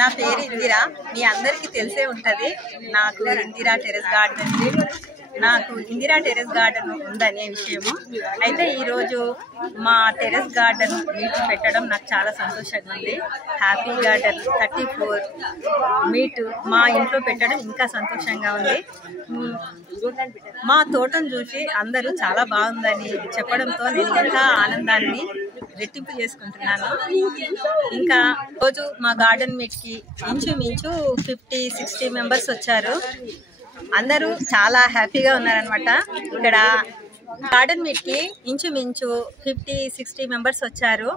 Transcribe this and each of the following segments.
నా పేరు ఇందిరా. మీ అందరికీ తెలిసే ఉంటది నాకు ఇందిరా టెర్రస్ గార్డెన్ ఉందనే విషయము. అయితే ఈరోజు మా టెర్రస్ గార్డెన్ మీట్ పెట్టడం నాకు చాలా సంతోషంగా ఉంది. హ్యాపీ గార్డెన్ 34 మీట్ మా ఇంట్లో పెట్టడం ఇంకా సంతోషంగా ఉంది. మా తోటను చూసి అందరూ చాలా బాగుందని చెప్పడంతో నేను ఇంకా ఆనందాన్ని రెట్టింపు చేసుకుంటున్నాను. ఇంకా రోజు మా గార్డెన్ మీట్కి ఇంచుమించు 50-60 మెంబర్స్ వచ్చారు. అందరూ చాలా హ్యాపీగా ఉన్నారనమాట. ఇక్కడ గార్డెన్ మీట్కి ఇంచుమించు 50-60 మెంబర్స్ వచ్చారు.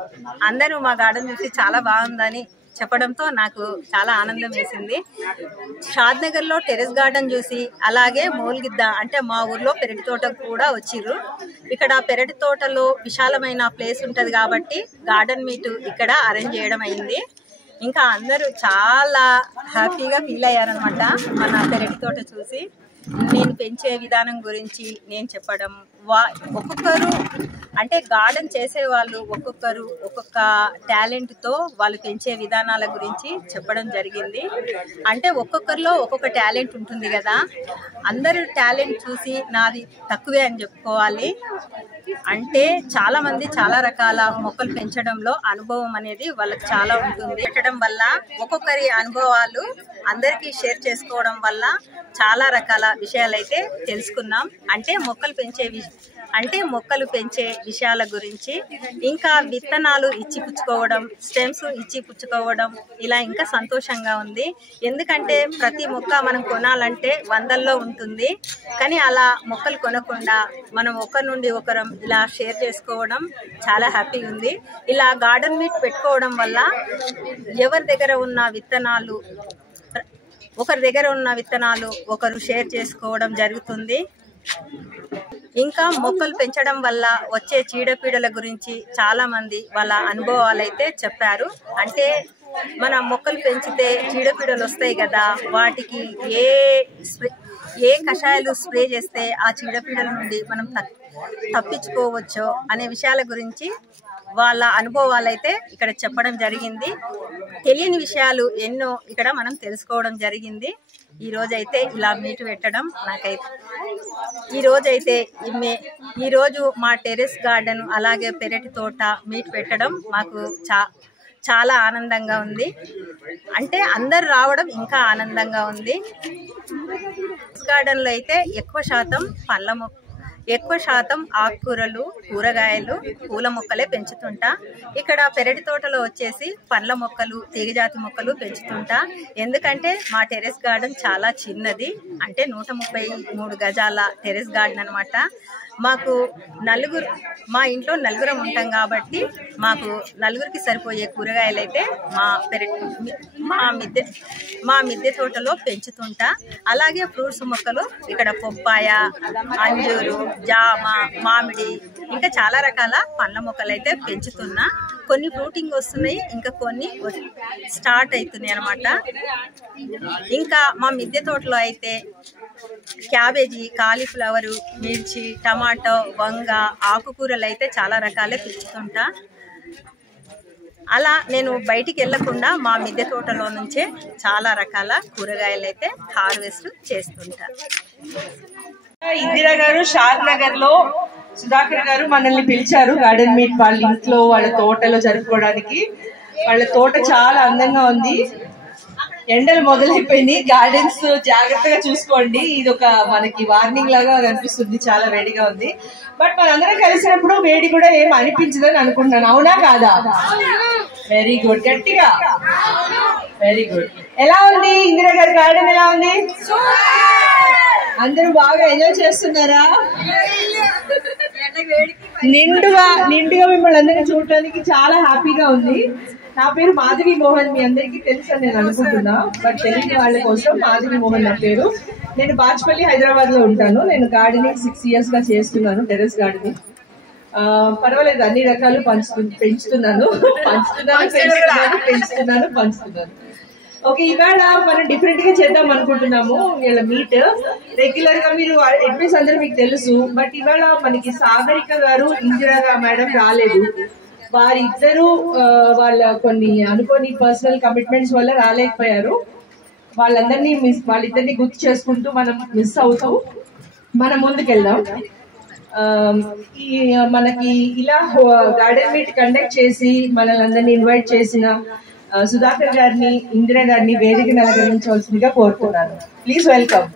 అందరూ మా గార్డెన్ చూసి చాలా బాగుందని చెప్పడంతో నాకు చాలా ఆనందం వేసింది. షాద్నగర్లో టెర్రస్ గార్డెన్ చూసి అలాగే మూల్గిద్ద అంటే మా ఊర్లో పెరటి తోట కూడా వచ్చిర్రు. ఇక్కడ పెరటి తోటలో విశాలమైన ప్లేస్ ఉంటుంది కాబట్టి గార్డెన్ మీట్ ఇక్కడ అరేంజ్ చేయడం అయింది. ఇంకా అందరూ చాలా హ్యాపీగా ఫీల్ అయ్యారనమాట మన పెరటి తోట చూసి. నేను పెంచే విధానం గురించి నేను చెప్పడం, ఒక్కొక్కరు అంటే గార్డెన్ చేసే వాళ్ళు ఒక్కొక్కరు ఒక్కొక్క టాలెంట్తో వాళ్ళు పెంచే విధానాల గురించి చెప్పడం జరిగింది. అంటే ఒక్కొక్కరిలో ఒక్కొక్క టాలెంట్ ఉంటుంది కదా, అందరూ టాలెంట్ చూసి నాది తక్కువే అని చెప్పుకోవాలి. అంటే చాలా మంది చాలా రకాల మొక్కలు పెంచడంలో అనుభవం అనేది వాళ్ళకి చాలా ఉంటుంది. పెట్టడం వల్ల ఒక్కొక్కరి అనుభవాలు అందరికీ షేర్ చేసుకోవడం వల్ల చాలా రకాల విషయాలు అయితే తెలుసుకున్నాం. అంటే మొక్కలు పెంచే విషయాల గురించి, ఇంకా విత్తనాలు ఇచ్చి పుచ్చుకోవడం, స్టెమ్స్ ఇచ్చి పుచ్చుకోవడం, ఇలా ఇంకా సంతోషంగా ఉంది. ఎందుకంటే ప్రతి మొక్క మనం కొనాలంటే వందల్లో ఉంటుంది. కానీ అలా మొక్కలు కొనకుండా మనం ఒకరి నుండి ఒకరం ఇలా షేర్ చేసుకోవడం చాలా హ్యాపీగా ఉంది. ఇలా గార్డెన్ మీట్ పెట్టుకోవడం వల్ల ఎవరి దగ్గర ఉన్న విత్తనాలు ఒకరు షేర్ చేసుకోవడం జరుగుతుంది. ఇంకా మొక్కలు పెంచడం వల్ల వచ్చే చీడపీడల గురించి చాలా మంది వాళ్ళ అనుభవాలు అయితే చెప్పారు. అంటే మన మొక్కలు పెంచితే చీడపీడలు వస్తాయి కదా, వాటికి ఏ కషాయాలు స్ప్రే చేస్తే ఆ చీడపీడల నుండి మనం తప్పించుకోవచ్చో అనే విషయాల గురించి వాళ్ళ అనుభవాలు అయితే ఇక్కడ చెప్పడం జరిగింది. తెలియని విషయాలు ఎన్నో ఇక్కడ మనం తెలుసుకోవడం జరిగింది. ఈరోజైతే ఇలా మీట్ పెట్టడం నాకైతే ఈరోజు మా టెర్రస్ గార్డెన్ అలాగే పెరటి తోట మీట్ పెట్టడం మాకు చాలా ఆనందంగా ఉంది. అంటే అందరు రావడం ఇంకా ఆనందంగా ఉంది. గార్డెన్లో అయితే ఎక్కువ శాతం ఆకుకూరలు, కూరగాయలు, పూల మొక్కలే పెంచుతుంటా. ఇక్కడ పెరటి తోటలో వచ్చేసి పండ్ల మొక్కలు, తీగజాతి మొక్కలు పెంచుతుంటా. ఎందుకంటే మా టెర్రస్ గార్డెన్ చాలా చిన్నది. అంటే 133 గజాల టెర్రస్ గార్డెన్ అనమాట. మా ఇంట్లో నలుగురం ఉంటాం కాబట్టి మాకు నలుగురికి సరిపోయే కూరగాయలు అయితే మా మిద్దె తోటలో పెంచుతుంటా. అలాగే ఫ్రూట్స్ మొక్కలు ఇక్కడ పొప్పాయ, అంజూరు, జామ, మామిడి, ఇంకా చాలా రకాల పండ్ల మొక్కలు అయితే పెంచుతున్నా. కొన్ని ఫ్రూటింగ్ వస్తున్నాయి, ఇంకా కొన్ని స్టార్ట్ అవుతున్నాయి అనమాట. ఇంకా మా మిద్దె తోటలో అయితే క్యాబేజీ, కాలీఫ్లవరు, మిర్చి, టమాటో, వంగ, ఆకుకూరలు అయితే చాలా రకాలే పెంచుతుంటా. అలా నేను బయటికి వెళ్లకుండా మా మిద్దె తోటలో నుంచే చాలా రకాల కూరగాయలు అయితే హార్వెస్ట్ చేస్తుంటా. ఇందిరా గారు షాద్నగర్ లో సుధాకర్ గారు మనల్ని పిలిచారు గార్డెన్ మీట్ వాళ్ళ ఇంట్లో వాళ్ళ తోటలో జరుపుకోవడానికి. వాళ్ళ తోట చాలా అందంగా ఉంది. ఎండలు మొదలైపోయింది, గార్డెన్స్ జాగ్రత్తగా చూసుకోండి. ఇది ఒక మనకి వార్నింగ్ లాగా అనిపిస్తుంది, చాలా వేడిగా ఉంది. బట్ మనందరం కలిసినప్పుడు వేడి కూడా ఏం అనిపించదని అనుకుంటున్నాను. అవునా కాదా? వెరీ గుడ్, గట్టిగా వెరీ గుడ్. ఎలా ఉంది ఇందిరా గారి గార్డెన్? ఎలా ఉంది? అందరూ బాగా ఎంజాయ్ చేస్తున్నారా? నిండుగా మిమ్మల్ని అందరినీ చూడటానికి చాలా హ్యాపీగా ఉంది. నా పేరు మాధవి మోహన్, మీ అందరికీ తెలుసు అని నేను అనుకుంటున్నా. బట్ తెలియని వాళ్ళ కోసం మాధవి మోహన్ నా పేరు. నేను బాచ్పల్లి, హైదరాబాద్ లో ఉంటాను. నేను గార్డెనింగ్ 6 years గా చేస్తున్నాను, టెర్రస్ గార్డెనింగ్. పర్వాలేదు, అన్ని రకాలు పెంచుతున్నాను. ఓకే, ఇవాళ మనం డిఫరెంట్ గా చేద్దాం అనుకుంటున్నాము. ఇవాళ మీట్ రెగ్యులర్ గా మీరు అడ్మిన్స్ అందరూ మీకు తెలుసు. బట్ ఇవాళ మనకి సాగరిక గారు, ఇందిరా మేడం రాలేదు. వారిద్దరూ వాళ్ళ కొన్ని అనుకోని పర్సనల్ కమిట్మెంట్స్ వల్ల రాలేకపోయారు. వాళ్ళిద్దరిని గుర్తు చేసుకుంటూ మనం మిస్ అవుతూ మనం ముందుకెళ్దాం. మనకి ఇలా గార్డెన్ మీట్ కండక్ట్ చేసి మనల్ని అందరినీ ఇన్వైట్ చేసిన సుధాకర్ గారిని, ఇందిరా గారిని వేదికను అలంకరించవలసిందిగా కోరుతున్నాను. Please welcome.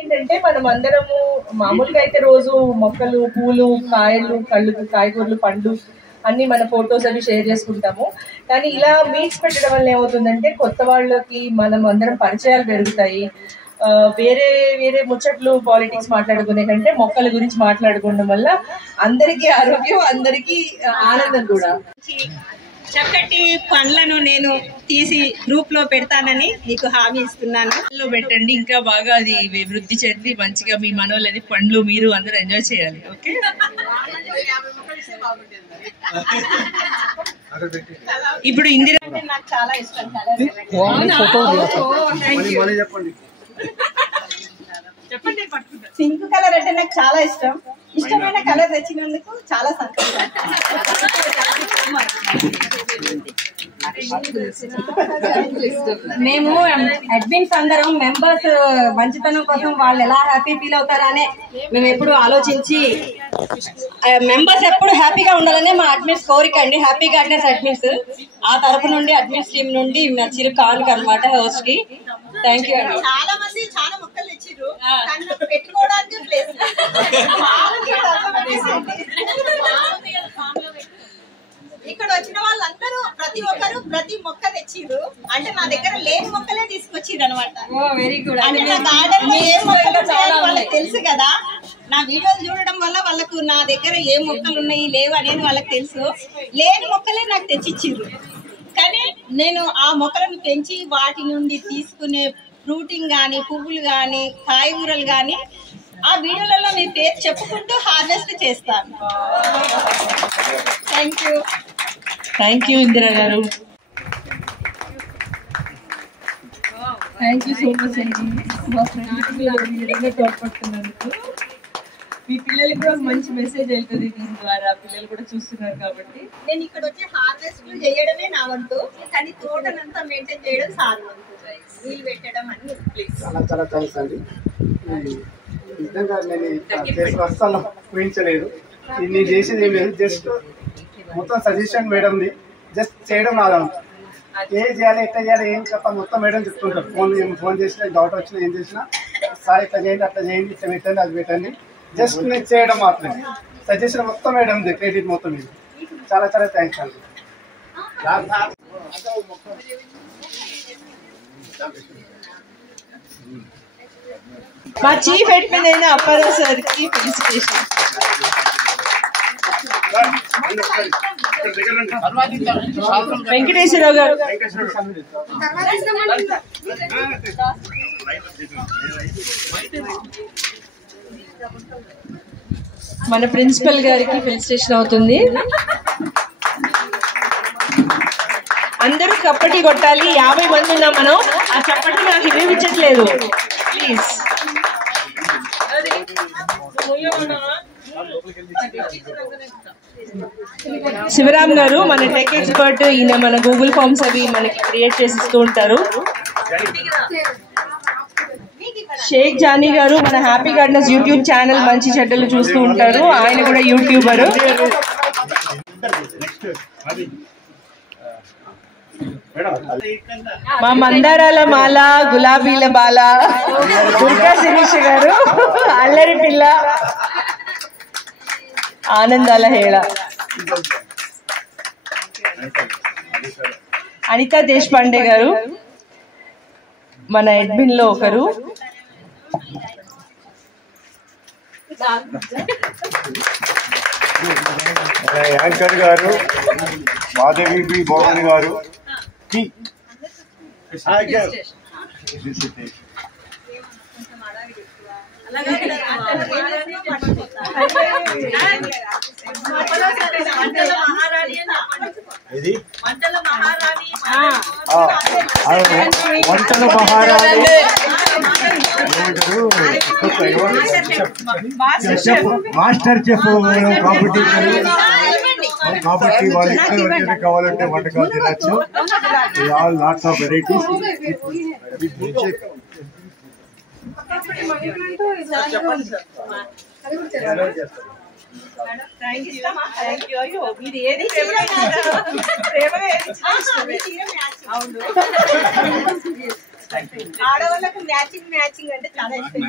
ఏంటంటే మనం అందరము మామూలుగా అయితే రోజు మొక్కలు, పూలు, కాయలు, కాయగూరలు, పండ్లు అన్ని మన ఫొటోస్ అవి షేర్ చేసుకుంటాము. కానీ ఇలా మీట్స్ పెట్టడం వల్ల ఏమవుతుందంటే కొత్త వాళ్ళకి మనం అందరం పరిచయాలు పెరుగుతాయి. వేరే వేరే ముచ్చట్లు, పాలిటిక్స్ మాట్లాడుకునే కంటే మొక్కల గురించి మాట్లాడుకోవడం వల్ల అందరికీ ఆరోగ్యం, అందరికీ ఆనందం కూడా. చక్కటి పండ్లను నేను తీసి గ్రూప్ లో పెడతానని మీకు హామీ ఇస్తున్నాను. పెట్టండి, ఇంకా బాగా అది వృద్ధి చెంది మంచిగా మీ మనోళ్ళని పండ్లు మీరు అందరూ ఎంజాయ్ చేయాలి. ఓకే, ఇప్పుడు ఇందిరా నాకు చాలా ఇష్టం. చెప్పండి. పింక్ కలర్ అంటే నాకు చాలా ఇష్టం. ఇష్టమైన కలర్ తెచ్చినందుకు చాలా సంతోషం. మేము అడ్మిన్స్ అందరం మెంబర్స్ మంచితనం కోసం వాళ్ళు ఎలా హ్యాపీ ఫీల్ అవుతారనే మేము ఎప్పుడు ఆలోచించి మెంబర్స్ ఎప్పుడు హ్యాపీగా ఉండాలనే మా అడ్మిన్స్ కోరిక అండి. హ్యాపీ గార్డెనర్స్ అడ్మిన్స్ ఆ తరపు నుండి అడ్మిన్స్ టీమ్ నుండి చిరు కానుక అనమాట హోస్ట్ కి. థ్యాంక్ యూ అండి. చాలా మంది చాలా మొక్కలు తెచ్చిర్రు, పెట్టుకోవడానికి ప్లేస్ ఇక్కడ వచ్చిన వాళ్ళందరూ ప్రతి ఒక్కరు ప్రతి మొక్క తెచ్చిర్రు. అంటే నా దగ్గర లేని మొక్కలే తీసుకొచ్చిర్రు అనమాట. Very good. అంటే నా గార్డెన్ లో ఏ మొక్కలు వాళ్ళకి తెలుసు కదా. నా వీడియోలు చూడడం వల్ల వాళ్ళకు నా దగ్గర ఏ మొక్కలు ఉన్నాయి లేవు అనేది వాళ్ళకి తెలుసు. లేని మొక్కలే నాకు తెచ్చిచ్చిర్రు. కానీ నేను ఆ మొక్కలను పెంచి వాటి నుండి తీసుకునే ఫ్రూటింగ్ గానీ, పువ్వులు గానీ, కాయగూరలు గానీ ఆ వీడియోలలో మీ పేరు చెప్పుకుంటూ హార్వెస్ట్ చేస్తాను. థ్యాంక్ యూ ఇందిరా గారు. థ్యాంక్ యూ సో మచ్ అండి. మా ఫ్రెండ్స్ తోడ్పడుతున్నందుకు. మీ పిల్లలకి కూడా మంచి మెసేజ్ వెళ్తుంది దీని ద్వారా. పిల్లలు కూడా చూస్తున్నారు కాబట్టి. నేను ఇక్కడ వచ్చి హార్వెస్ట్ చేయడమే నా వంతు, కానీ తోటనంతా మెయింటైన్ చేయడం సార్ వంతు. నీళ్ళు పెట్టడం అన్ని. చాలా చాలా థ్యాంక్స్ అండి. నిజంగా నేను అస్సలు ఊహించలేదు. నేను చేసేది ఏం లేదు, జస్ట్ మొత్తం సజెషన్ మేడంది, జస్ట్ చేయడం రాదంట. ఏం చేయాలి, ఎట్లా చేయాలి, ఏం చెప్పాలి మొత్తం మేడం చెప్తుంటారు. ఫోన్ చేసినా డౌట్ వచ్చినా ఏం చేసినా సార్ ఇట్లా చేయండి, అట్లా చేయండి, ఇట్లా పెట్టండి, అది పెట్టండి. జస్ట్ నేను చేయడం మాత్రమే. సజెషన్ మొత్తం మేడం, క్రెడిట్ మొత్తం ఇది. చాలా చాలా థ్యాంక్స్ అండి. మా చీఫ్ అడ్మిన్ అయిన అప్పారావు సార్ కి ఫెలిసిటేషన్. వెంకటేశ్వరరావు గారు. మన ప్రిన్సిపల్ గారికి ఫెలిసిటేషన్ అవుతుంది. అందరూ చప్పటి కొట్టాలి. 50 మంది ఉన్నాం మనం. ఆ చప్పటి నాకు వినిపించట్లేదు. ప్లీజ్. శివరామ్ గారు మన టెక్ ఎక్స్పర్ట్. ఈయన మన గూగుల్ ఫార్మ్స్ అవి మనకి క్రియేట్ చేసి ఇస్తూ ఉంటారు. షేక్ జానీ గారు మన హ్యాపీ గార్డెనర్స్ యూట్యూబ్ ఛానల్ మంచి చెడ్డలు చూస్తూ ఉంటారు. ఆయన కూడా యూట్యూబరు. మా మందారాల మాల, గులాబీల బాల దుర్గా శిరీష గారు, అల్లరి పిల్ల, ఆనందాల హేళ, అనితా దేశపాండే గారు మన అడ్మిన్ లో ఒకరు. యాంకర్ గారు మాధవి బి భోగన్ గారు, వంటల మహారాణి మాస్టర్ చెఫ్ కాబట్టి వాళ్ళు ఇక్కడ కావాలంటే వంటకాలు తినచ్చు. All lots of varieties. ఆడవాళ్ళకు మ్యాచింగ్ అంటే చాలా ఇష్టం.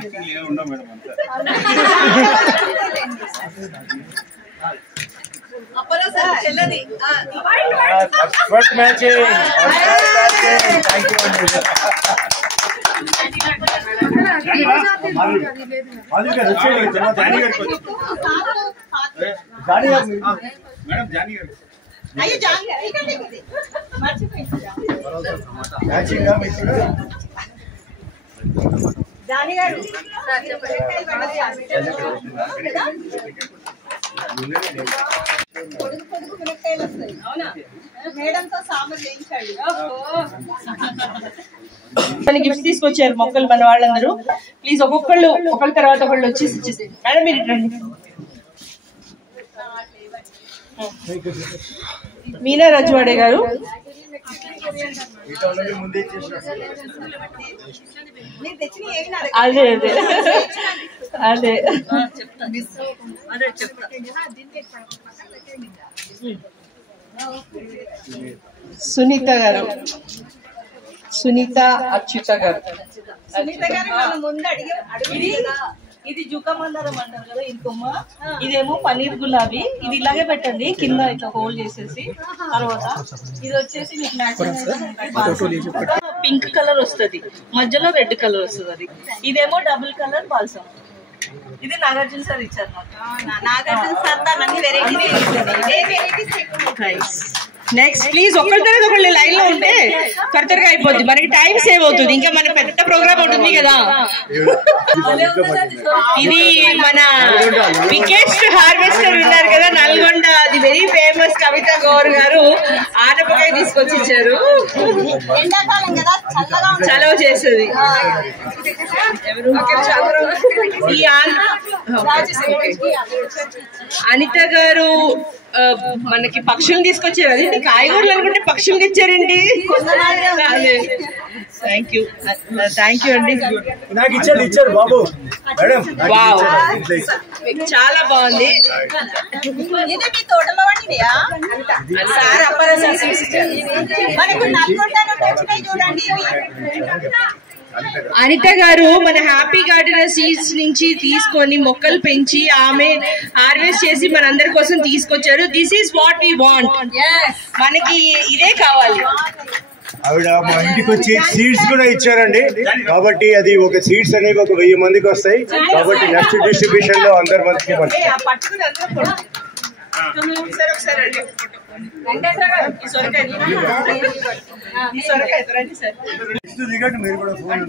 అప్పలో సార్ చెల్లది జానీ గారు పొడుగు మిరపకాయలు వస్తాయి. అవునా? మేడంతో సాంబార్ చేయించాడు. గిఫ్ట్ తీసుకొచ్చారు మొక్కలు మన వాళ్ళందరూ. ప్లీజ్ ఒకళ్ళ తర్వాత ఒకళ్ళు వచ్చేసి ఇచ్చేసి. మేడం మీరు రండి. మీనా రజవాడే గారు అదే అదే అదే సునీత గారు, సునీత అచ్యుత గారు. సునీత గారు ముందు అడిగి ఇది జుకా మందారం అంటారు కదా, ఇది కొమ్మ. ఇదేమో పన్నీర్ గులాబీ. ఇది ఇలాగే పెట్టండి కింద ఇట్లా హోల్డ్ చేసేసి. తర్వాత ఇది వచ్చేసి మీకు పింక్ కలర్ వస్తుంది, మధ్యలో రెడ్ కలర్ వస్తుంది. అది ఇదేమో డబుల్ కలర్ బాల్సమ్. ఇది నాగార్జున సార్ ఇచ్చారు నాకు. నాగార్జున సార్ అన్ని వెరైటీస్. నెక్స్ట్ ప్లీజ్ ఒకళ్ళ తర్వాత ఒకళ్ళు లైన్ లో ఉంటే త్వరగా అయిపోద్ది, మనకి టైం సేవ్ అవుతుంది. ఇంకా మన పెద్ద ప్రోగ్రామ్ ఉంటుంది కదా. ఇది మన బిగ్గెస్ట్ హార్వెస్టర్ ఉన్నారు కదా నల్గొండ, అది వెరీ ఫేమస్ కవిత గౌర్ గారు ఆనపకాయ తీసుకొచ్చి ఇచ్చారు. చలవ చేస్తుంది. అనిత గారు మనకి పక్షులు తీసుకొచ్చారు. అది కాయగూరలు అనుకుంటే పక్షులు తెచ్చారండి. థ్యాంక్ యూ అండి. నాకు ఇచ్చారు బాబు. వావ్, చాలా బాగుంది. ఇది మీ తోటలో వండినయా? సార్ అప్పారా సార్ మనకు నల్గొండ వచ్చినాయి చూడండి. అనిత గారు మన హ్యాపీ గార్డెన్ సీడ్స్ నుంచి తీసుకొని మొక్కలు పెంచి ఆమె హార్వెస్ట్ చేసి మనందరి కోసం తీసుకొచ్చారు. This is what we want. మనకి ఇదే కావాలి. ఆవిడ మా ఇంటికి వచ్చి సీడ్స్ కూడా ఇచ్చారండి. కాబట్టి అది ఒక సీడ్స్ అనేవి ఒక 1000 మందికి వస్తాయి. కాబట్టి నెక్స్ట్ డిస్ట్రిబ్యూషన్ లో అందరి మందికి దిగండి మీరు కూడా. ఫోన్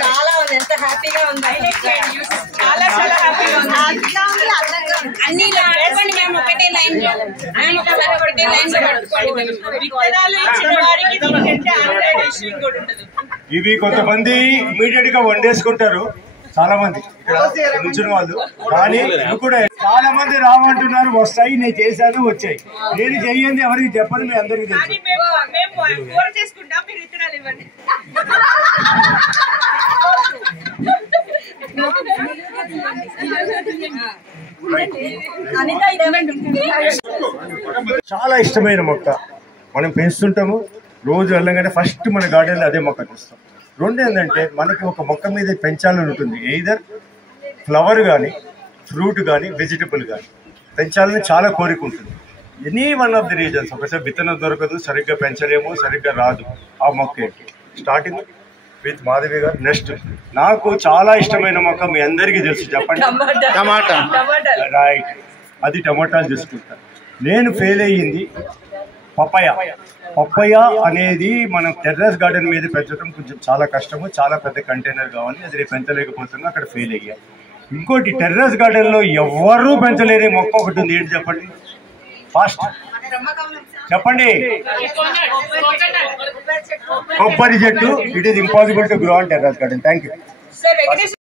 చాలా ఉంది. ఎంత హ్యాపీగా ఉంది. చాలా చాలా హ్యాపీగా ఉంది. అన్ని పెట్టుకోండి మేము ఒకటే లైన్ లో. ఒకటే లైన్ లో పెట్టుకోండి. విత్తనాలు ఇచ్చిన వారికి దీనికంటే ఆనందం కూడా ఉండదు. ఇవి కొంతమంది ఇమీడియట్ గా వండేసుకుంటారు, చాలా మంది ఇక్కడ నుంచిన వాళ్ళు. కానీ ఇవి కూడా చాలా మంది రావంటున్నారు. వస్తాయి, నేను చేశాను, వచ్చాయి. నేను చెయ్యండి ఎవరికి చెప్పండి, మీ అందరికి తెలుసు. చాలా ఇష్టమైన మొక్క మనం పెంచుతుంటాము. రోజు వెళ్ళగానే ఫస్ట్ మన గార్డెన్లో అదే మొక్క తెస్తాం. రెండు ఏంటంటే మనకి ఒక మొక్క మీద పెంచాలని ఉంటుంది. ఎయిదర్ ఫ్లవర్ కానీ, ఫ్రూట్ కానీ, వెజిటబుల్ కానీ పెంచాలని చాలా కోరిక ఉంటుంది. Any one of the reasons. ఒకసారి విత్తనం దొరకదు, సరిగ్గా పెంచలేము, సరిగ్గా రాదు ఆ మొక్క. స్టార్టింగ్ విత్ మాధవి గారు. నెక్స్ట్ నాకు చాలా ఇష్టమైన మొక్క మీ అందరికీ తెలుసు, చెప్పండి. టమాటా. రైట్, అది టమాటాలు తీసుకుంటాను. నేను ఫెయిల్ అయ్యింది పప్పయ అనేది మనం టెర్రస్ గార్డెన్ మీద పెంచడం కొంచెం చాలా కష్టము, చాలా పెద్ద కంటైనర్ కావాలి. అది నేను పెంచలేకపోతున్నా, అక్కడ ఫెయిల్ అయ్యా. ఇంకోటి టెర్రస్ గార్డెన్ లో ఎవరూ పెంచలేని మొక్క ఒకటి ఉంది, ఏంటి చెప్పండి? ఫాస్ట్ చెప్పండి. కొబ్బరి చెట్టు. It is impossible to grow on terrace garden. Thank you.